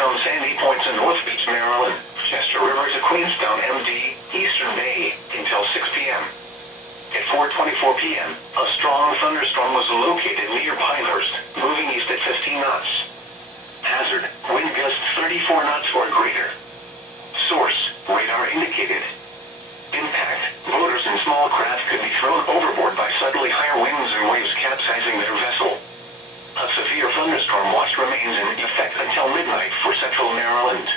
from Sandy Point to North Beach, Maryland, Chester River to Queenstown, MD, Eastern Bay, until 6 p.m. At 4:24 p.m., a strong thunderstorm was located near Pinehurst, moving east at 15 knots. Hazard, wind gusts 34 knots or greater. Source, radar indicated. Impact, boaters in small craft could be thrown overboard by suddenly higher winds or waves capsizing their vessel. A severe thunderstorm watch remains in effect until midnight for central Maryland.